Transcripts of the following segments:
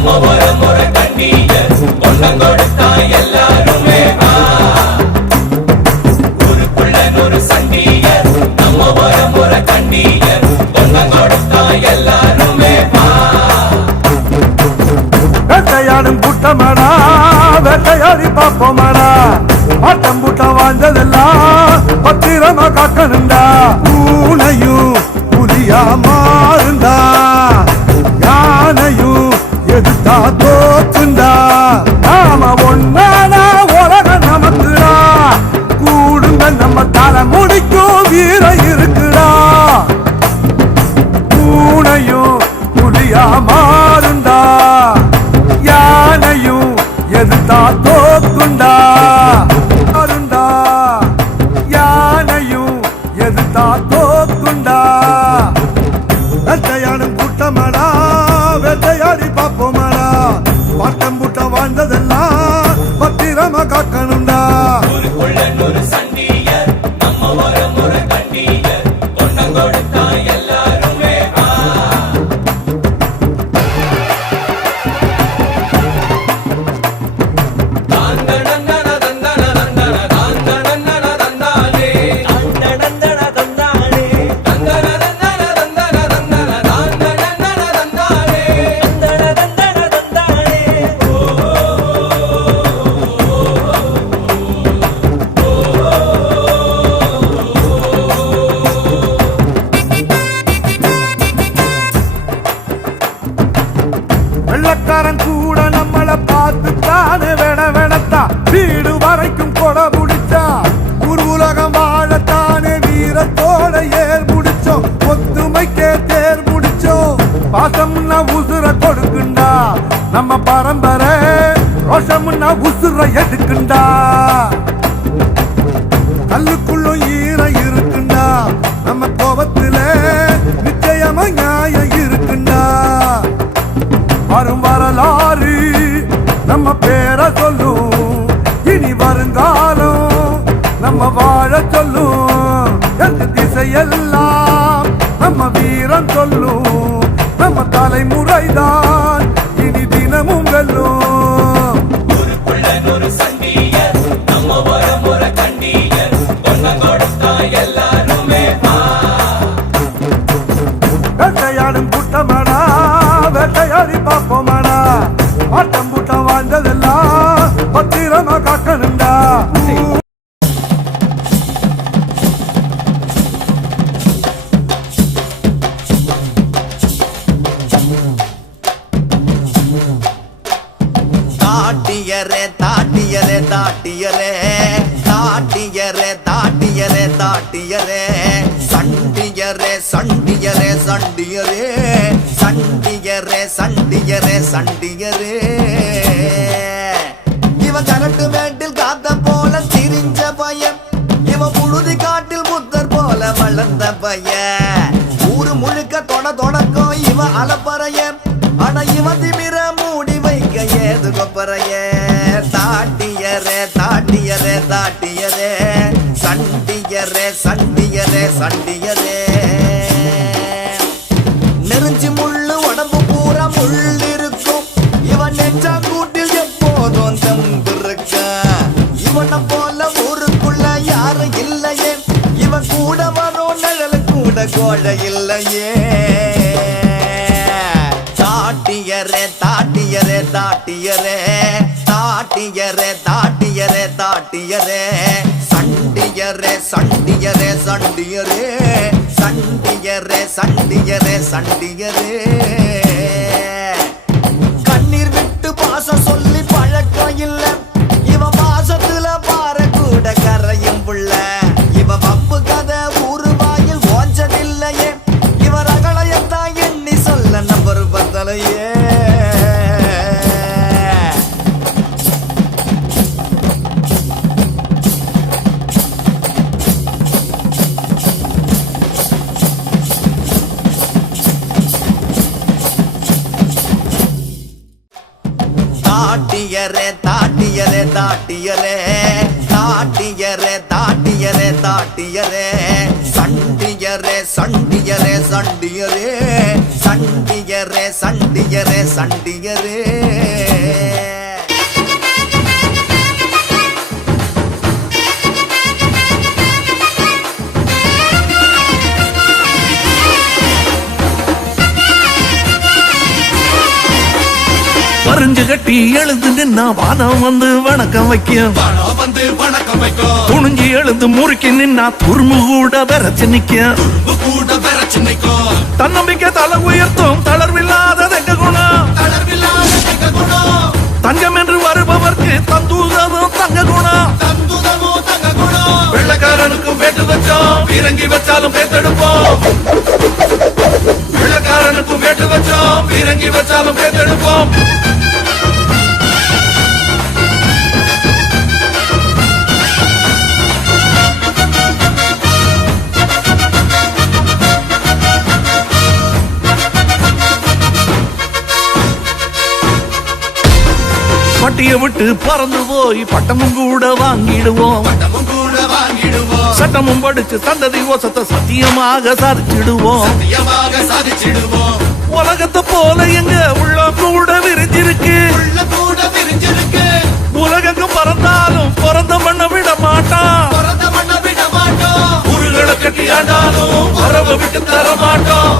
நம்ம ஒரு முறை கண்ணீர் பொண்ணம் கொடுத்தா எல்லாருமே ஊருக்குள்ள ஒரு சண்டீயர் நம்ம ஒரு முறை கண்ணீர் பொண்ணம் கொடுத்தா எல்லாருமே வேட்டையாடும் கூட்டமாடா வேட்டையாடி பார்ப்போமாடா ஆட்டம் கூட்டம் வாழ்ந்ததெல்லாம் பத்திரமா காக்கணுண்டா பூனையும் புலியா மாறுண்டா யானையும் எதிர்த்தா தோத்துண்டா நாம ஒன்னானா உலகம் நமக்குடா கூடுங்க நம்ம தலை முடிக்கும் வீர இருக்குடா பூனையும் புலியா மாறுண்டா யானையும் எதிர்த்தா தோக்குண்டா மாறுண்டா யானையும் எதிர்த்தா தோக்குண்டா வேட்டையாடும் கூட்டமாடா வேட்டையாடி பார்ப்போமாடா பாட்டம் கூட்டம் வாழ்ந்ததெல்லாம் பத்திரமா காக்கணும்டா ஊருக்குள்ள ஒரு சண்டீயர் நம்ம ஒரு முறை கண்ணீர் பொண்ணம் கொடுத்தா எல்லாருமே வெள்ளக்காரன் கூட நம்மள பார்த்து தானே வெடத்தா வீடு வரைக்கும் கொடை முடிச்சா ஊர் உலகம் வாழத்தானே வீரத்தோட ஏர் முடிச்சோம் ஒத்துமைக்கே தேர் முடிச்சோம் பாசம்னா உசுர கொடுக்குண்டா நம்ம பரம்பரை ரோஷம்னா உசுர எடுக்குண்டா கல்லுக்குள்ளும் ஈரம் இருக்குண்டா நம்ம கோபத்துல நிச்சயமா நியாயம் இருக்குண்டா வரும் வரலாறு நம்ம பேரை சொல்லும் இனி வருங்காலம் நம்ம வாழ சொல்லும் எந்த திசையெல்லாம் நம்ம வீரம் சொல்லும் நம்ம தலைமுறைதான் இனி தினமும் வெல்லும் ஊருக்குள்ள ஒரு சண்டீயர் நம்ம ஒரு முறை கண்ணீர் பொண்ணம் கொடுத்தா எல்லாருமே வேட்டையாடும் கூட்டமாடா வேட்டையாடி பார்ப்போமாடா ஆட்டம் கூட்டம் வாழ்ந்ததெல்லாம் பத்திரமா காக்கணுண்டா தாட்டியரே தாட்டியரே தாட்டியரே தாட்டியரே தாட்டியரே தாட்டியரே சண்டியரே சண்டியரே சண்டியரே சண்டியரே சண்டியரே சண்டியரே இவ கரட்டு மேட்டில் காத்த போல திரிஞ்ச பையன் இவ புழுதி காட்டில் புத்தர் போல வளர்ந்த பையன் ஊரு முழுக்க தொடக்கம் இவ அலப்பறைய ஆனா இவ திமிர மூடி வைக்க ஏது கொப்பறைய தாட்டியரே தாட்டியரே தாட்டியரே சண்டியரே சண்டியரே சண்டியரே நெருஞ்சி முள்ளு உடம்பு பூரா முள் இருக்கும் இவன் நெஞ்சா கூட்டில் எப்போதும் தம்பிருக்க இவனை போல ஊருக்குள்ள யாரும் இல்லையே இவன் கூட வரும் நிழல் கூட கோழை இல்லையே தாட்டியரே தாட்டியரே தாட்டியரே தாட்டியரே தாட்டியரே தாட்டியரே சண்டியரே சண்டியரே சண்டியரே சண்டியரே சண்டியரே சண்டியரே கண்ணீர் விட்டு பாசம் சொல்லி பழக்கம் இல்ல இவ பாசத்துல பாறை கூட கரையும் புள்ள இவ வம்பு கதை ஊரு வாயில் ஓஞ்சதில்லையே இவ ரகளையத்தான் எண்ணி சொல்ல நம்பர் பத்தலையே தாட்டியரே தாட்டியரே தாட்டியரே தாட்டியரே தாட்டியரே தாட்டியரே சண்டியரே சண்டியரே சண்டியரே சண்டியரே சண்டியரே சண்டியரே சண்டியரே பறிஞ்சு கட்டி எழுந்து நின்னா வானம் வந்து வணக்கம் வைக்கும் பணம் வந்து வணக்கம் வைக்கும் துணிஞ்சு எழுந்து முறுக்கி நின்னா துரும்பு கூட விரைச்சு நிக்கும் கூட பெறச்சு நிற்கும் தன்னம்பிக்கை தலை உயர்த்தும் தளர்வில்லாத எங்க குணம் தளர்வில்லாத எங்க குணம் தங்கம் என்று வருபவர்க்கு தந்தூதமும் தங்க குணம் தந்துதமோ தங்க குணம் வெள்ளக்காரனுக்கும் வேட்டு வச்சோம் பீரங்கி வச்சாலும் பேத்தெடுப்போம் வெள்ளக்காரனுக்கும் வேட்டு வச்சோம் பீரங்கி வச்சாலும் பேத்தெடுப்போம் பட்டிய விட்டு பறந்து போய் பட்டமும் கூட வாங்கிடுவோம் பட்டமும் கூட வாங்கிடுவோம் சட்டமும் படிச்சு சந்ததி ஓசத்தை சத்தியமாக சாதிச்சிடுவோம் சத்தியமாக சாதிச்சிடுவோம் உலகத்தை போல எங்க உள்ள கூட விரிஞ்சிருக்கு உள்ள கூட விரிஞ்சிருக்கு உலகங்கும் பறந்தாலும் பிறந்த மண்ண விட மாட்டான் பிறந்த மண்ண விட மாட்டோம் உருகளை கட்டி ஆண்டாலும் வரவை விட்டு தர மாட்டோம்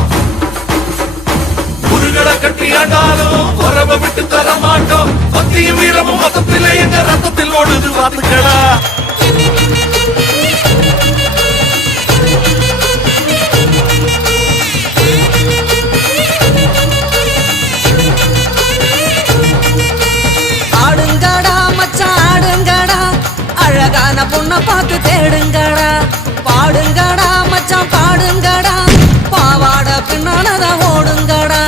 உருகளை கட்டி ஆண்டாலும் வரவை விட்டு தர மாட்டோம் பக்தியும் வீரமும் மதத்திலே எங்க ரத்தத்தில் ஓடுது வாத்துக்கடா ஆடுங்கடா மச்சான் ஆடுங்கடா அழகான பொண்ணை பார்த்து தேடுங்கடா பாடுங்கடா மச்சான் பாடுங்கடா பாவாட பின்னாலதான் ஓடுங்கடா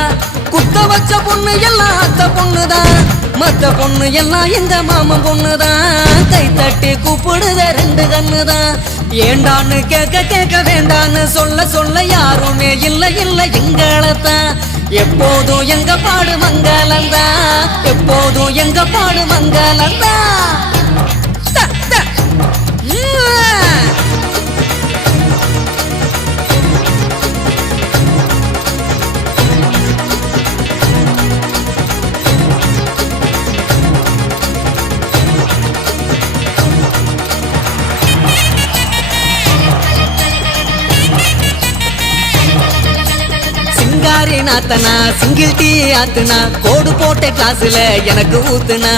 குத்த வச்ச பொண்ணு எல்லாம் அத்த பொண்ணுதான் மத்த பொண்ணு எல்லாம் எங்க மாமன் பொண்ணுதான் கை தட்டி கூப்பிடுத ரெண்டு கண்ணுதான் ஏண்டான்னு கேட்க கேட்க வேண்டான்னு சொல்ல சொல்ல யாருமே இல்ல இல்ல எங்களத்தான் எப்போதும் எங்க பாடு மங்களந்தான் எப்போதும் எங்க பாடு மங்களந்தான் த, த. உம். சிங்காரி நாத்தனா சிங்கிள் டீ ஆத்துனா கோடு போட்ட கிளாஸ்ல எனக்கு ஊத்துனா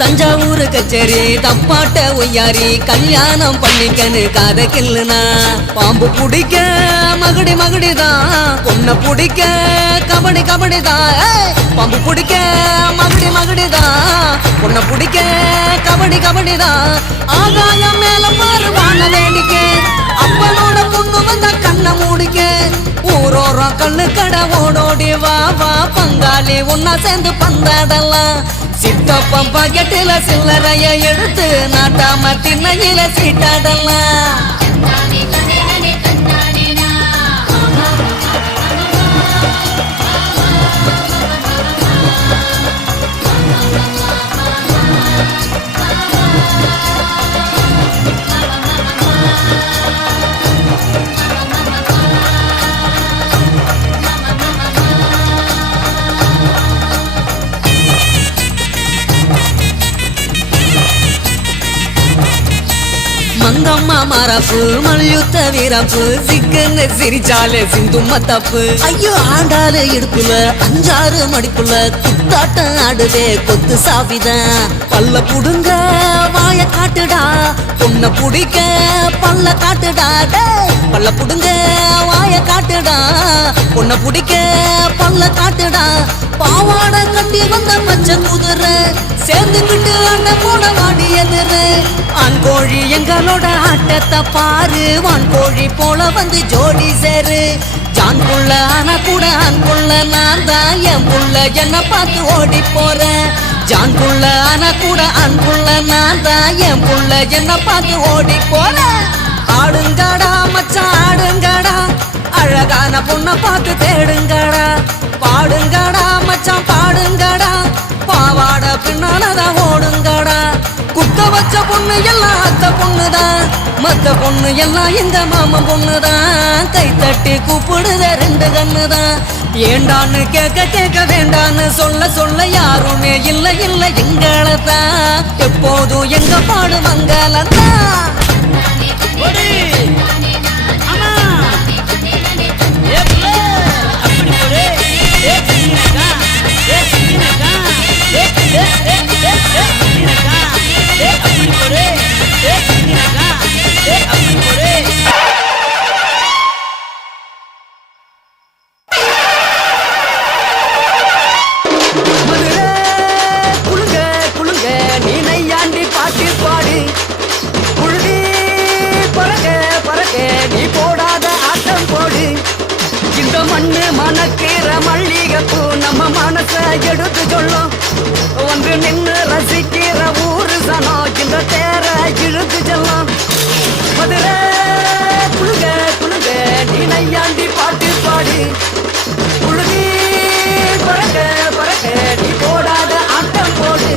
தஞ்சாவூர் கச்சேரி தப்பாட்ட ஒய்யாரி கல்யாணம் பண்ணிக்கன்னு காத கில்லுனா பாம்பு பிடிக்க மகுடி மகுடிதான் பொண்ணை பிடிக்க கபடி கபடிதான் பாம்பு பிடிக்க மகுடி மகுடிதான் பொண்ணை பிடிக்க கபடி கபடிதான் ஆகாயம் மேல பாரு வான வேடிக்கை அப்பனோட பொண்ணு வந்த கண்ணை மூடிக்க ஊரோரம் கண்ணு கடை ஓடோடி வா வா பங்காளி ஒன்னா சேர்ந்து பந்தாடலாம் சித்தப்பம் பாக்கெட்டில சில்லறைய எடுத்து நாட்டாம திண்ணையில சீட்டாடலாம் மங்கம்மா மரப்பு மல்யுத்த வீரப்பு சிக்கன்னு சிரிச்சாலே சிந்தும்ம தப்பு ஐயோ ஆண்டாளு இடுப்புல அஞ்சாறு மடிப்புல குத்தாட்டம் ஆடுதே கொத்து சாவிதான் பல்ல புடுங்க வாய காட்டுடா பொண்ண புடிக்க பல்ல காட்டுடா பல்ல புடுங்க வாய காட்டுடா பொண்ண புடிக்க பல்ல காட்டுடா பாவாட கட்டி வந்த பச்சை குதிரை சேர்ந்துக்கிட்டு அண்ணன் போட வாடி எதிரு ஆண் கோழி எங்களோட ஆட்டத்தை பாரு வான் கோழி போல வந்து ஜோடி சேரு ஜான் புள்ள ஆனா கூட ஆண் புள்ள நான் தான் என் புள்ள என்ன பார்த்து ஓடி போறேன் ஜான் புள்ள ஆனா கூட ஆண் புள்ள நான் தான் என் புள்ள என்ன பார்த்து ஓடி போறேன் ஆடுங்கடா மச்சான் ஆடுங்கடா அழகான பொண்ணை பார்த்து தேடுங்கடா பாடுங்கடா மச்சான் பாடுங்கடா பாவாட பின்னாலதான் ஓடுங்கடா குத்த வச்ச பொண்ணு எல்லாம் அத்த பொண்ணுதான் மத்த பொண்ணு எல்லாம் இந்த மாமன் பொண்ணுதான் கை தட்டி கூப்பிடுத ரெண்டு கண்ணுதான் ஏண்டான்னு கேட்க கேட்க வேண்டான்னு சொல்ல சொல்ல யாருமே இல்ல இல்ல எங்களத்தான் எப்போதும் எங்க பாடு மங்களத்தான் மண்ணு மணக்கிற மல்லிகைப்பூ நம்ம மனச எடுத்து சொல்லும் வந்து நின்று ரசிக்கிற ஊரு சனம் இந்த தேர இழுத்து செல்லும் மதுரை குழுங்க குழுங்க நீ நையாண்டி பாட்டு பாடி குழுதி பறக்க பறக்க நீ போடாத ஆட்டம் போடு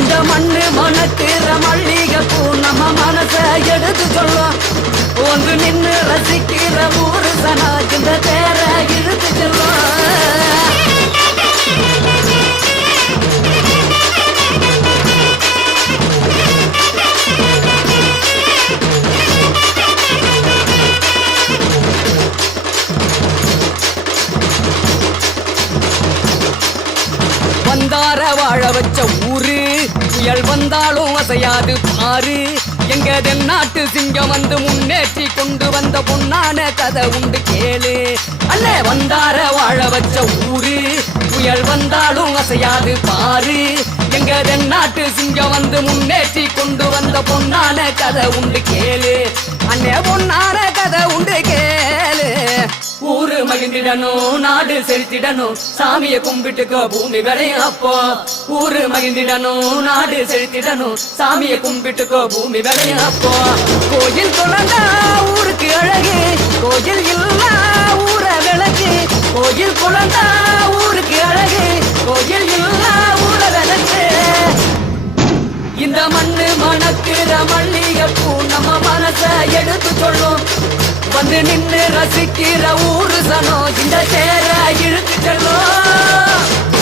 இந்த மண்ணு மணக்கிற மல்லிகைப்பூ நம்ம மனச எடுத்து சொல்லும் வந்து நின்று ரசிக்கிற ஊரு சனா இந்த தேர இழுத்து செல்லும் வந்தார வாழ வச்ச ஊரு புயல் வந்தாலும் அசையாது பாரு எங்க தென்னாட்டு சிங்கம் வந்து முன்னேற்றி கொண்டு வந்த பொன்னான கதை உண்டு கேளு அல்ல வந்தார வாழ வச்ச ஊரு புயல் வந்தாலும் அசையாது பாரு எங்க தென்னாட்டு சிங்கம் வந்து முன்னேற்றி கொண்டு வந்த பொன்னான கதை உண்டு கேளு அண்ணே பொன்னான கதை உண்டு கேளு ஊரு மகிழ்ந்திடணும் நாடு செலுத்திடணும் சாமியை கும்பிட்டுக்கோ பூமி விளையும் அப்போ ஊரு மகிழ்ந்திடணும் நாடு செலுத்திடணும் சாமியை கும்பிட்டுக்கோ பூமி விளையும் அப்போ கோயில் குழந்தா ஊருக்கு அழகு கோயில் இல்லா ஊர விளக்கு கோயில் குழந்தா ஊருக்கு அழகு கோயில் இல்லா ஊர விளக்கு இந்த மண்ணு மணக்கிற மல்லிகைப்பூ நம்ம மனச எடுத்து சொல்லும் வந்து நின்று ரசிக்கிற ஊரு சனம் இந்த தேர இழுத்து செல்லும்